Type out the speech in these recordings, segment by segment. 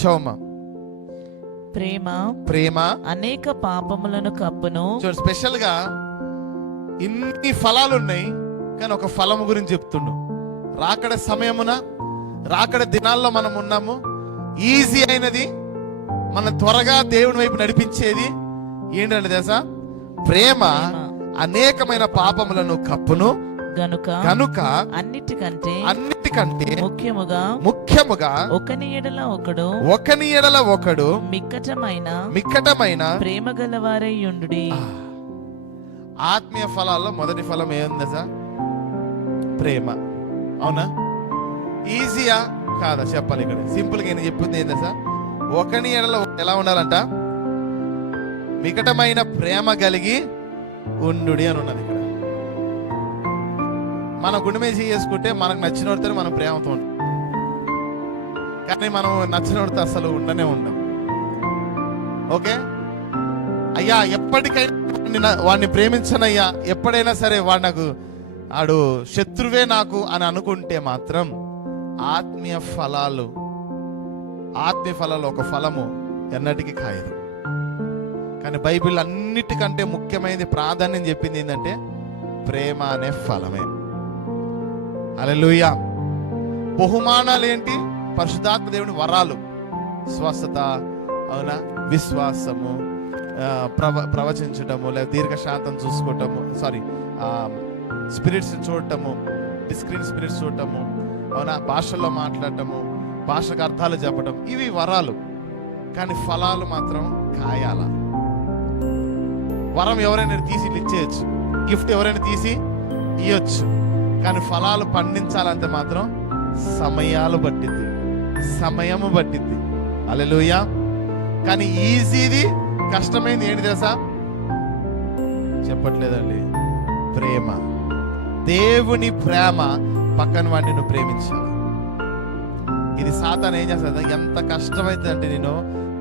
చౌమ. ప్రేమ ప్రేమ అనేక పాపములను కప్పును. చూడండి, స్పెషల్ గా ఇన్ని ఫలాలు ఉన్నాయి, కానీ ఒక ఫలము గురించి చెప్తుండు. రాకడ సమయమున, రాకడ దినాల్లో మనం ఉన్నాము. ఈజీ అయినది, మన త్వరగా దేవుని వైపు నడిపించేది ఏంటంటే తెలుసా? ప్రేమ అనేకమైన పాపములను కప్పును గనుక అన్నిటికంటే ముఖ్యముగా ఒకని ఎడల ఒకడు మిక్కటమైన ప్రేమ గలవారై యుండుడి. ఆత్మీయ ఫలాల్లో మొదటి ఫలం ఏముంది సార్? ప్రేమ. అవునా? ఈజీయా కాదా చెప్పాలి? ఇక్కడ సింపుల్ గా నేను చెప్పింది ఏందా సార్? ఒకని ఎడల ఎలా ఉండాలంట? మికటమైన ప్రేమ కలిగి ఉండుడి అని ఉన్నది ఇక్కడ. మన గుండెమేసి చేసుకుంటే మనకు నచ్చిన వాడితో మనం ప్రేమతో ఉంటాం, కానీ మనం నచ్చిన వాడితో అసలు ఉండనే ఉండం. ఓకే అయ్యా, ఎప్పటికైనా వాడిని ప్రేమించనయ్యా, ఎప్పుడైనా సరే వాడు నాకు ఆడు శత్రువే నాకు అని అనుకుంటే మాత్రం ఆత్మీయ ఫలాలు ఒక ఫలము ఎన్నటికీ కాయదు. కానీ బైబిల్ అన్నిటికంటే ముఖ్యమైనది, ప్రాధాన్యం చెప్పింది ఏంటంటే ప్రేమ అనే ఫలమే. హల్లెలూయా. బహుమానాలు ఏంటి? పరిశుద్ధాత్మ దేవుని వరాలు, స్వస్థత, అవునా, విశ్వాసము, ప్రవచించటము, లేదా దీర్ఘశాంతం చూసుకోవటము, స్పిరిట్స్ చూడటము, డిస్క్రీన్ స్పిరిట్స్ చూడటము, అవునా, భాషల్లో మాట్లాడటము, భాషకు అర్థాలు చెప్పటం, ఇవి వరాలు. కానీ ఫలాలు మాత్రం కాయాల. వరం ఎవరైనా తీసి ఇచ్చేయచ్చు, గిఫ్ట్ ఎవరైనా తీసి ఇవ్వచ్చు, కానీ ఫలాలు పండించాలంటే మాత్రం సమయము పట్టిద్ది. హల్లెలూయా. కానీ ఈజీది, కష్టమైంది ఏంటి తెలుసా? చెప్పట్లేదండి, ప్రేమ. దేవుని ప్రేమ పక్కన వాడిని నువ్వు ప్రేమించాలి. ఇది సాతాను ఏం చేస్తుంది? ఎంత కష్టమైతే అంటే నేను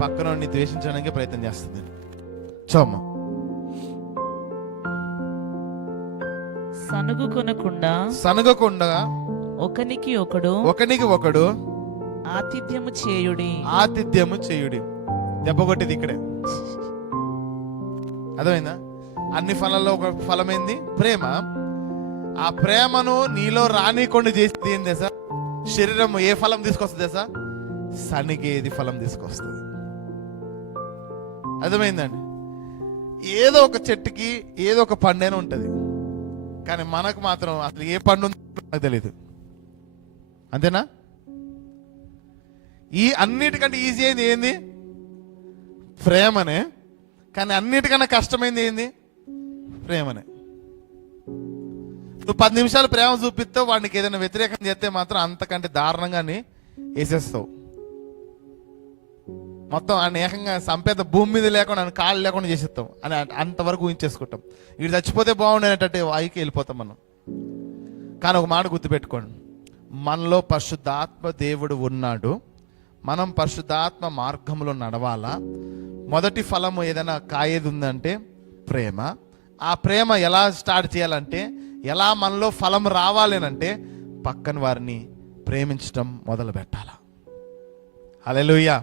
పక్కన ద్వేషించడానికి ప్రయత్నం చేస్తుంది. చోమ. సనుగకుండా ఒకనికి ఒకడు ఆతిథ్యము చేయుడి. దెబ్బ కొట్టేది ఇక్కడే. అర్థమైందా? అన్ని ఫలాల్లో ఒక ఫలమైంది ప్రేమ. ఆ ప్రేమను నీలో రానికుండా చేసేది ఏంది సార్? శరీరం ఏ ఫలం తీసుకొస్తుంది సార్? సనిగేది ఫలం తీసుకొస్తుంది. అర్థమైందండి? ఏదో ఒక చెట్టుకి ఏదో ఒక పండేనే ఉంటది, కానీ మనకు మాత్రం అసలు ఏ పండు ఉందో నాకు తెలియదు. అంతేనా? ఈ అన్నిటికంటే ఈజీ అయింది ఏంది? ప్రేమనే. కానీ అన్నిటికన్నా కష్టమైంది ఏంది? ప్రేమనే. నువ్వు 10 నిమిషాలు ప్రేమ చూపిస్తావు, వాడికి ఏదైనా వ్యతిరేకం చేస్తే మాత్రం అంతకంటే దారుణంగానే వేసేస్తావు. మొత్తం ఆయన ఏకంగా సంపేత భూమి మీద లేకుండా, ఆయన కాళ్ళు లేకుండా చేసేస్తాం అని అంతవరకు ఊహించేసుకుంటాం. వీడు చచ్చిపోతే బాగుండేటట్టు వాయికి వెళ్ళిపోతాం మనం. కానీ ఒక మాట గుర్తుపెట్టుకోండి, మనలో పరిశుద్ధాత్మ దేవుడు ఉన్నాడు. మనం పరిశుద్ధాత్మ మార్గంలో నడవాలా. మొదటి ఫలము ఏదైనా కాయేది ఉందంటే ప్రేమ. ఆ ప్రేమ ఎలా స్టార్ట్ చేయాలంటే, ఎలా మనలో ఫలం రావాలి అంటే పక్కన వారిని ప్రేమించడం మొదలు పెట్టాలా. హల్లెలూయా.